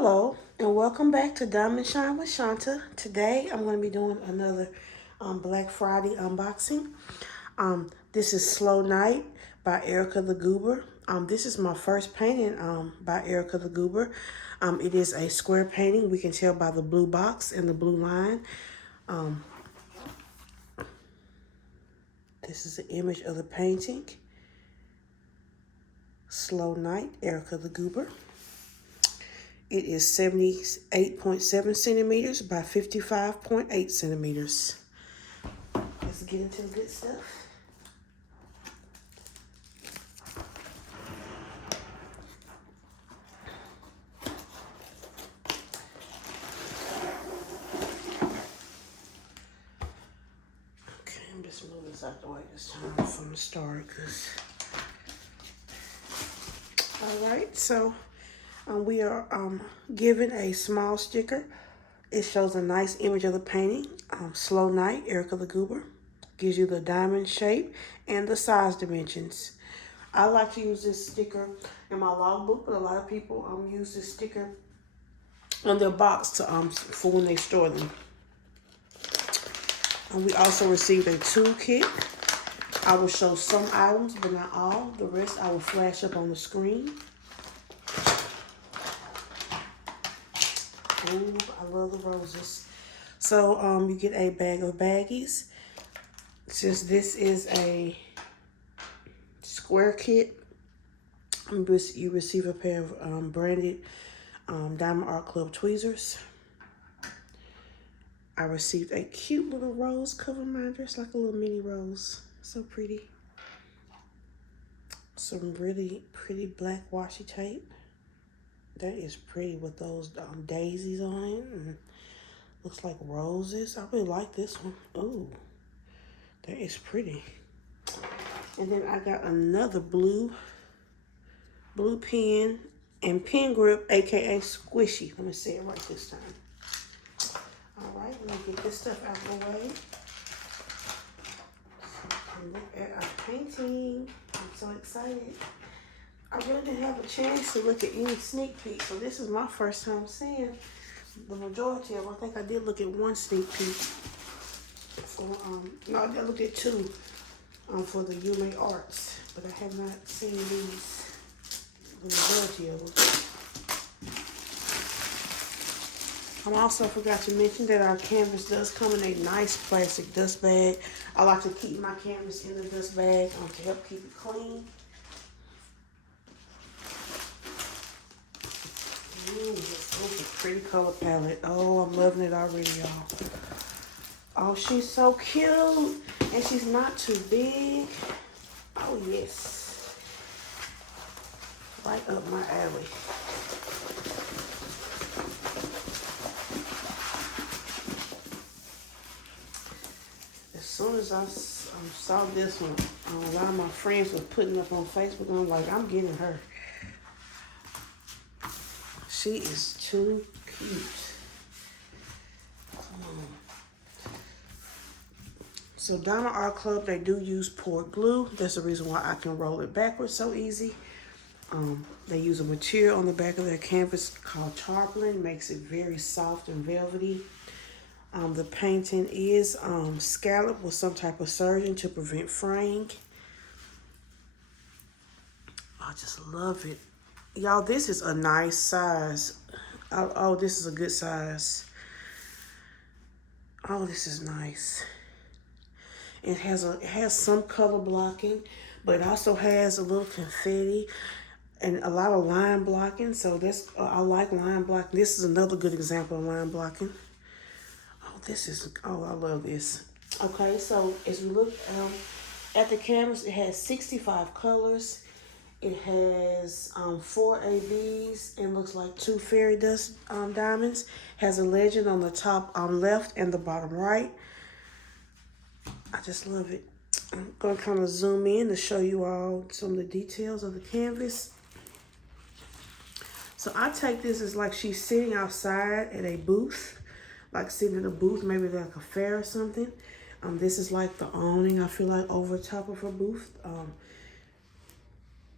Hello and welcome back to Diamond Shine with Shanta. Today I'm going to be doing another Black Friday unboxing. This is Slow Night by Erica the Goober. This is my first painting by Erica the Goober. It is a square painting. We can tell by the blue box and the blue line. This is an image of the painting. Slow Night, Erica the Goober. It is 78.7 centimeters by 55.8 centimeters. Let's get into the good stuff. Okay, I'm just moving this out the way this time from the start. All right, so we are given a small sticker. It shows a nice image of the painting. Slow Night, Erica the Goober. Gives you the diamond shape and the size dimensions. I like to use this sticker in my logbook, but a lot of people use this sticker on their box to for when they store them. We also received a toolkit. I will show some items, but not all. The rest I will flash up on the screen. Ooh, I love the roses. So you get a bag of baggies. Since this is a square kit, you receive a pair of branded Diamond Art Club tweezers. I received a cute little rose cover minder. It's like a little mini rose. So pretty. Some really pretty black washi tape. That is pretty with those daisies on it. And looks like roses. I really like this one. Ooh, that is pretty. And then I got another blue pen and pen grip, aka squishy. Let me say it right this time. All right, let me get this stuff out of the way. And look at our painting. I'm so excited. I really didn't have a chance to look at any sneak peek, so this is my first time seeing the majority of them. I think I did look at one sneak peek. For, no, I looked at two for the Yume Arts, but I have not seen these, the majority of them. I also forgot to mention that our canvas does come in a nice plastic dust bag. I like to keep my canvas in the dust bag to help keep it clean. Ooh, that's a pretty color palette. Oh, I'm loving it already, y'all. Oh, she's so cute. And she's not too big. Oh, yes. Right up my alley. As soon as I saw this one, a lot of my friends were putting it up on Facebook, and I'm like, I'm getting her. She is too cute. So Diamond Art Club, they do use poured glue. That's the reason why I can roll it backwards so easy. They use a material on the back of their canvas called tarpaulin. Makes it very soft and velvety. The painting is scalloped with some type of serging to prevent fraying. I just love it. Y'all, this is a nice size. Oh, this is a good size. Oh, this is nice. It has some color blocking, but it also has a little confetti and a lot of line blocking. So that's I like line blocking. This is another good example of line blocking. Oh, I love this. Okay, so as we look at the canvas, it has 65 colors. It has 4 ABs and looks like 2 fairy dust diamonds. Has a legend on the top left and the bottom right. I just love it. I'm going to kind of zoom in to show you all some of the details of the canvas. So I take this as like she's sitting outside at a booth. Like sitting in a booth, maybe like a fair or something. This is like the awning, I feel like, over top of her booth.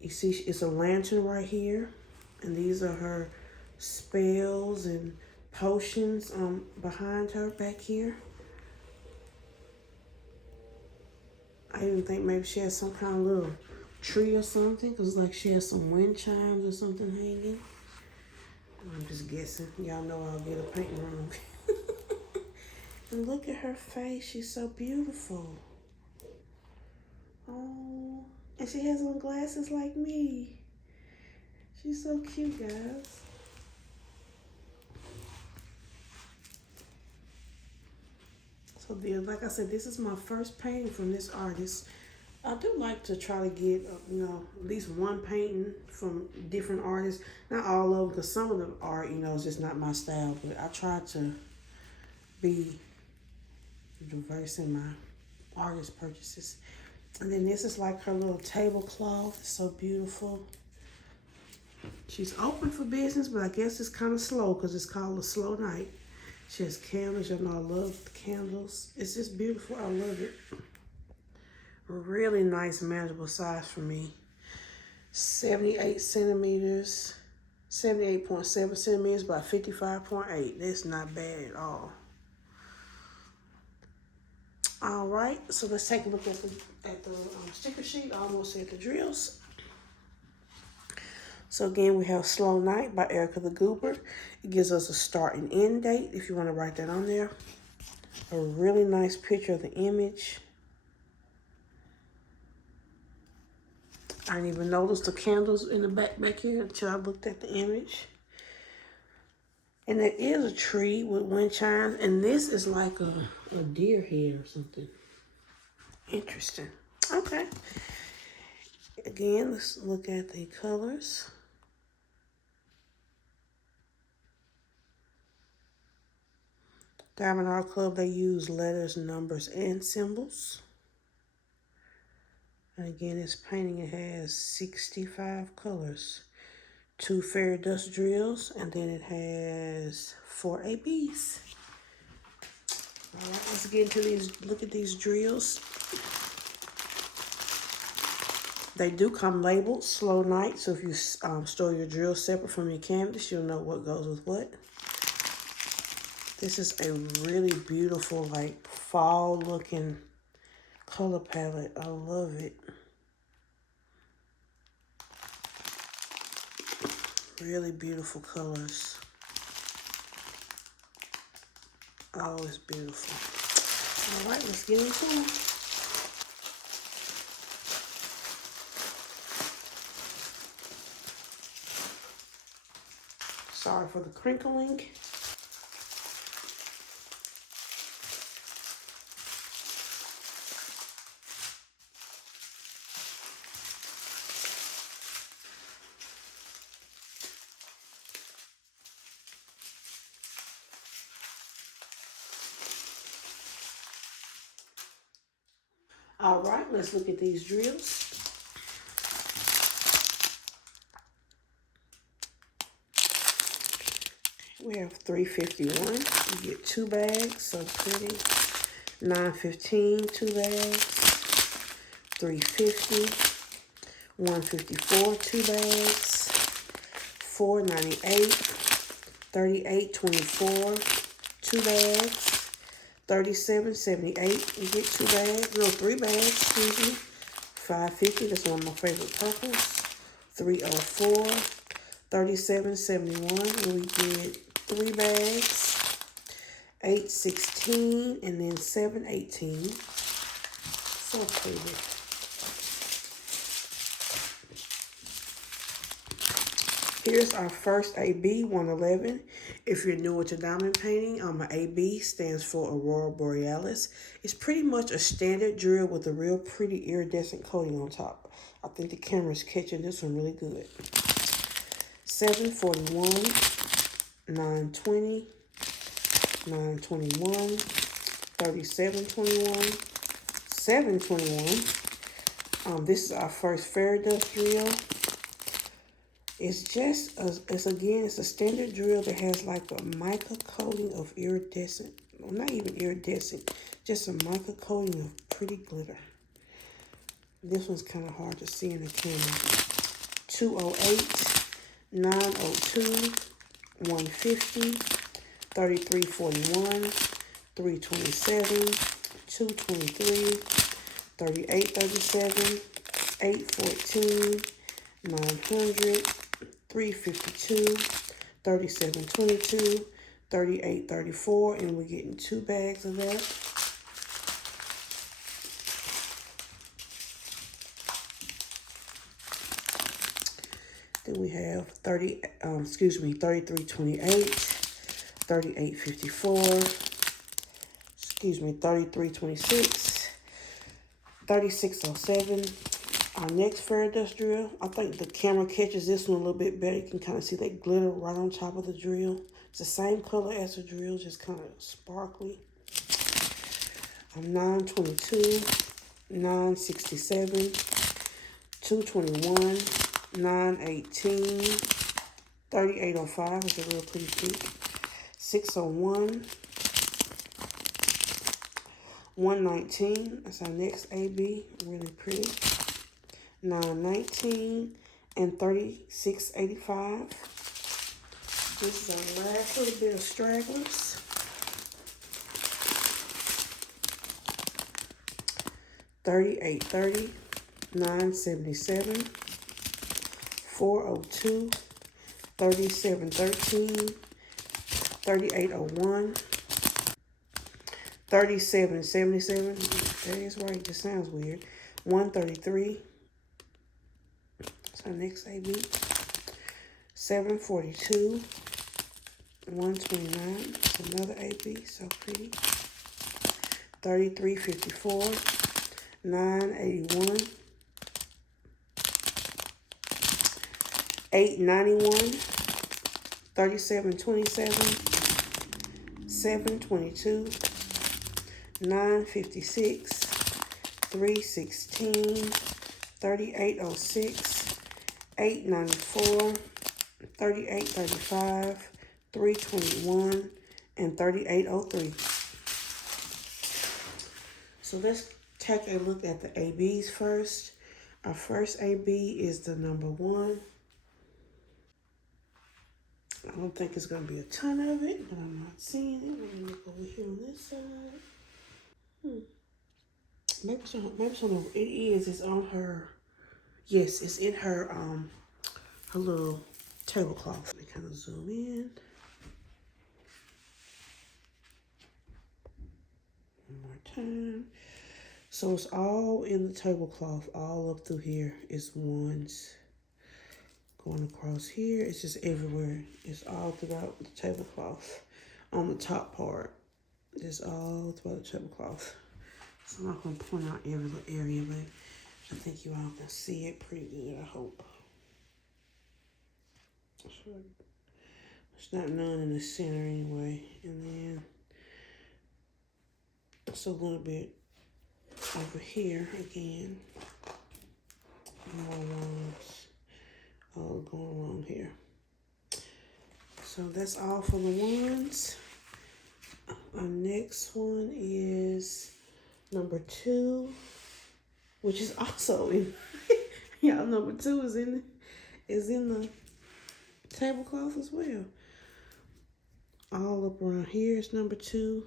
You see, it's a lantern right here. And these are her spells and potions behind her back here. I even think maybe she has some kind of little tree or something, because like she has some wind chimes or something hanging. I'm just guessing. Y'all know I'll get a painting wrong. And look at her face. She's so beautiful. Oh, and she has on glasses like me. She's so cute, guys. So like I said, this is my first painting from this artist. I do like to try to get, at least one painting from different artists. Not all of them, because some of the art, is just not my style. But I try to be diverse in my artist purchases. And then this is like her little tablecloth. It's so beautiful. She's open for business, but I guess it's kind of slow because it's called a slow night. She has candles. Y'all know I love the candles. It's just beautiful. I love it. A really nice, manageable size for me. 78 centimeters. 78.7 centimeters by 55.8. That's not bad at all. All right, so let's take a look at the sticker sheet. I almost said the drills. So again, we have Slow Night by Erica the Goober. It gives us a start and end date if you want to write that on there. A really nice picture of the image. I didn't even notice the candles in the back here until I looked at the image. And there is a tree with wind chimes, and this is like a deer head or something. Interesting. Okay. Again, let's look at the colors. Diamond Art Club, they use letters, numbers, and symbols. And again, this painting, it has 65 colors. 2 fairy dust drills, and then it has 4 ABs. All right, let's get into these, look at these drills. They do come labeled Slow Night, so if you store your drills separate from your canvas, you'll know what goes with what. This is a really beautiful, like, fall-looking color palette. I love it. Really beautiful colors. Oh, it's beautiful. All right, let's get into them. Sorry for the crinkling. All right, let's look at these drills. We have 351. You get 2 bags, so pretty. 915, 2 bags. 350. 154, 2 bags. 498. 3824, 2 bags. 3778, you get 2 bags, no, 3 bags, excuse me. 550, that's one of my favorite purples. 304, 3771, and we get 3 bags. 816, and then 718. So pretty. Here's our first AB, 111. If you're newer to diamond painting, my AB stands for Aurora Borealis. It's pretty much a standard drill with a real pretty iridescent coating on top. I think the camera's catching this one really good. 741, 920, 921, 3721, 721. This is our first fairy dust drill. It's just, it's a standard drill that has like a mica coating of iridescent, well, not even iridescent, just a mica coating of pretty glitter. This one's kind of hard to see in the camera. 208, 902, 150, 3341, 327, 223, 3837, 814, 900, 352, 3722, 3834, and we're getting 2 bags of that. Then we have 3328, 3854, 3326, 3607. Our next fairy dust drill, I think the camera catches this one a little bit better. You can kind of see that glitter right on top of the drill. It's the same color as the drill, just kind of sparkly. 922, 967, 221, 918, 3805 is a real pretty peak. 601, 119, that's our next AB, really pretty. 919 and 3685. This is our last little bit of stragglers. 3830, 977, 402, 3713, 3801, 3777. That is right, just sounds weird. 133. That's our next AB. 742, 129. That's another AB, so pretty. 3354, 981, 891, 3727, 722, 956, 316, 3806, 894, 3835, 321, and 3803. So let's take a look at the ABs first. Our first AB is the number 1. I don't think it's going to be a ton of it, but I'm not seeing it. Let me look over here on this side. Maybe it's on it is. It's on her. Yes, it's in her her little tablecloth. Let me kind of zoom in. One more time. So it's all in the tablecloth, all up through here. It's ones going across here. It's just everywhere. It's all throughout the tablecloth. On the top part, it's all throughout the tablecloth. So I'm not going to point out every little area, but I think you all can see it pretty good, I hope. So it's not none in the center anyway. And then it's a little bit over here again. More ones all going along here. So that's all for the ones. Our next one is number 2, which is also in y'all. Number 2 is in the tablecloth as well. All up around here is number 2.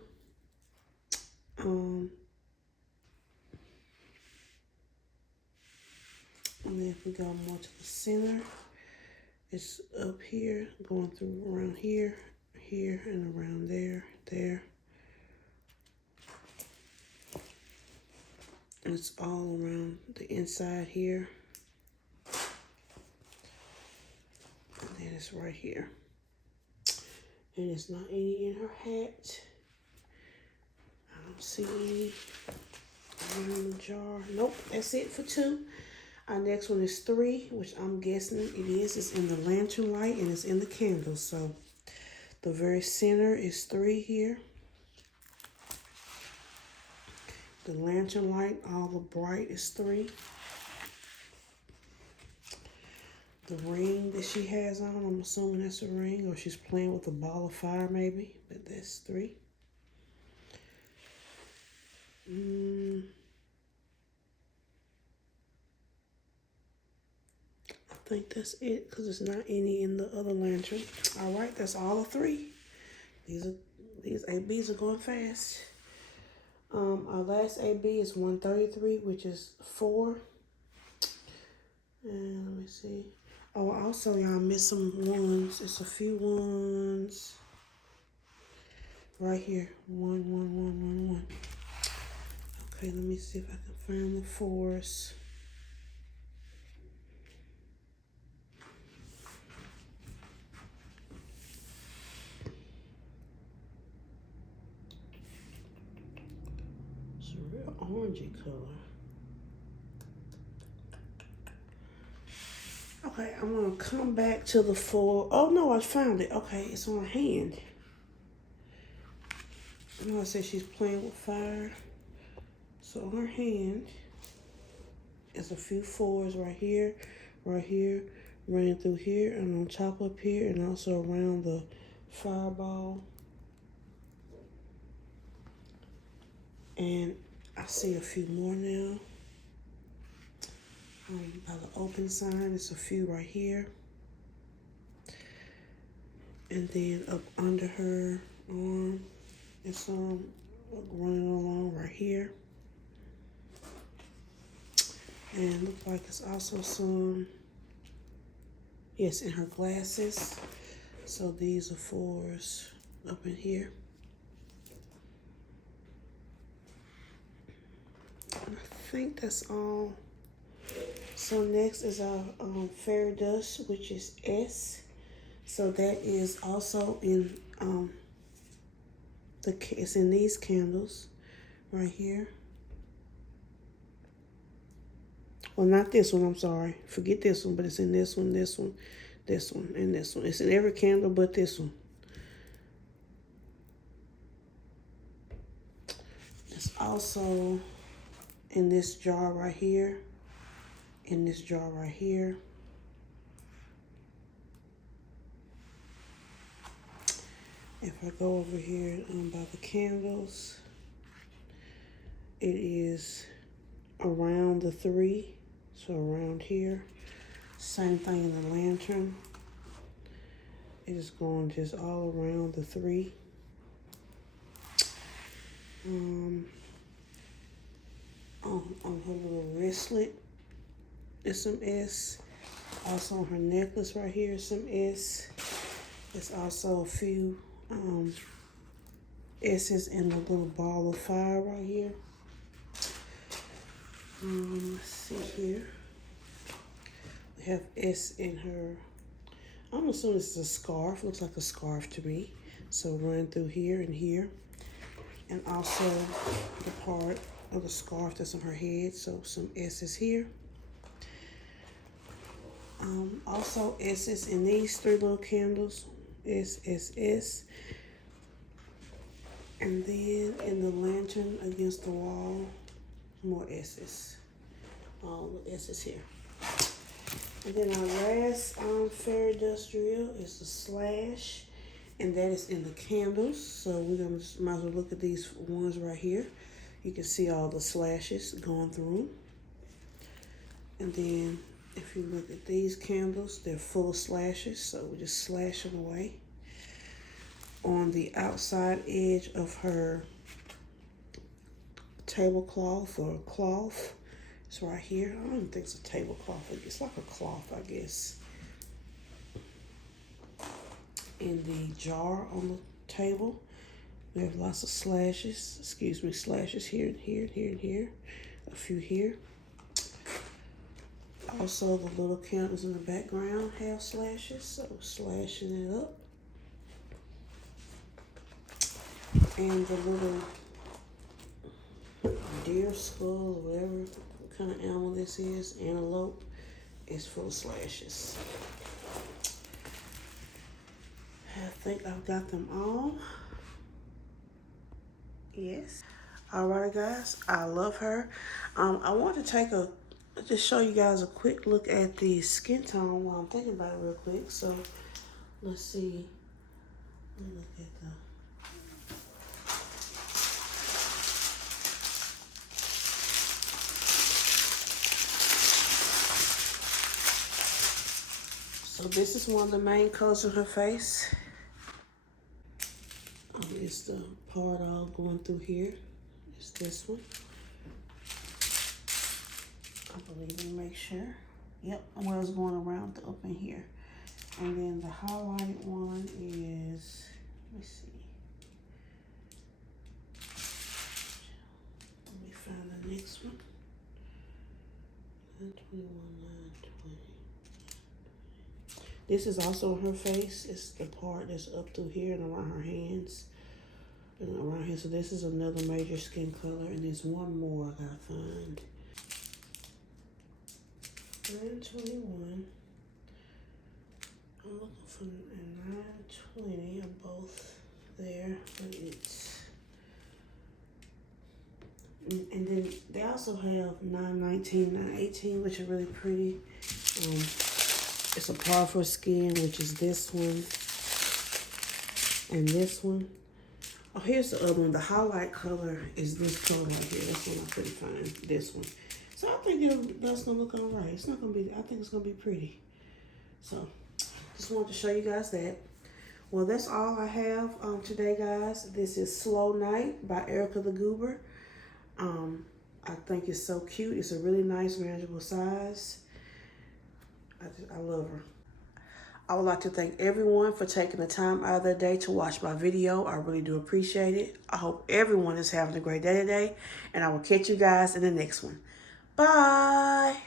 And then if we go more to the center, it's up here, going through around here, here, and around there, there. And it's all around the inside here. And then it's right here. And it's not any in her hat. I don't see any in the jar. Nope, that's it for 2. Our next one is 3, which I'm guessing it is. It's in the lantern light and it's in the candle. So the very center is 3 here. The lantern light, all the bright, is 3. The ring that she has on, I'm assuming that's a ring, or she's playing with a ball of fire maybe, but that's 3. I think that's it because there's not any in the other lantern. All right, that's all of 3. These ABs are going fast. Our last AB is 133, which is 4. And let me see. Oh, also y'all missed some ones. It's a few ones right here. 1. Okay, let me see if I can find the 4s. It's a real orangey color. Okay, I'm gonna come back to the 4. Oh no, I found it. Okay, it's on her hand. I know I said she's playing with fire. So on her hand is a few 4s right here, running through here, and on top up here, and also around the fireball. And I see a few more now. By the open sign, it's a few right here. And then up under her arm, it's running along right here. And look like it's also some, yes, in her glasses. So these are 4s up in here. And I think that's all. So next is our fairy dust, which is S. So that is also in it's in these candles right here. Well, not this one, I'm sorry. Forget this one, but it's in this one, and this one. It's in every candle but this one. It's also in this jar right here. In this jar right here. If I go over here by the candles, it is around the 3, so around here. Same thing in the lantern. It is going just all around the 3. On her little wristlet, is some S. Also on her necklace right here is some S. There's also a few S's in the little ball of fire right here. Let's see here. We have S in her, I'm assuming this is a scarf. Looks like a scarf to me. So run through here and here. And also the part of the scarf that's on her head. So some S's here. Also S's in these 3 little candles. S, S, S. And then in the lantern against the wall, more S's. All the S's here. And then our last fairy dust drill is the slash. And that is in the candles. So we're gonna might as well look at these ones right here. You can see all the slashes going through. And then if you look at these candles, they're full of slashes. So we just slash them away. On the outside edge of her tablecloth or cloth, it's right here. I don't even think it's a tablecloth. It's like a cloth, I guess. In the jar on the table, we have lots of slashes. Slashes here and here and here and here. A few here. Also, the little candles in the background have slashes, so slashing it up. And the little deer skull, or whatever kind of animal this is, antelope, is full of slashes. I think I've got them all. Yes. Alright guys, I love her. I want to just show you guys a quick look at the skin tone while I'm thinking about it real quick. So let's see. Let me look at the So this is one of the main colors of her face. It's the part all going through here. It's this one. I believe we make sure. Yep, well, it's going around up in here. And then the highlighted one is, let me see. Let me find the next one. 921, 920. This is also on her face. It's the part that's up through here and around her hands. And around here. So this is another major skin color. And there's one more I gotta find. 921. I'm looking for 920 of both there, but it's, and then they also have 919, 918, which are really pretty. It's a par for skin, which is this one and this one. Oh, here's the other one. The highlight color is this color right here. That's one I couldn't find. This one. So I think that's gonna look all right. It's not gonna be. I think it's gonna be pretty. So just wanted to show you guys that. Well, that's all I have today, guys. This is Slow Night by Erika the Goober. I think it's so cute. It's a really nice, manageable size. I love her. I would like to thank everyone for taking the time out of their day to watch my video. I really do appreciate it. I hope everyone is having a great day today, and I will catch you guys in the next one. Bye.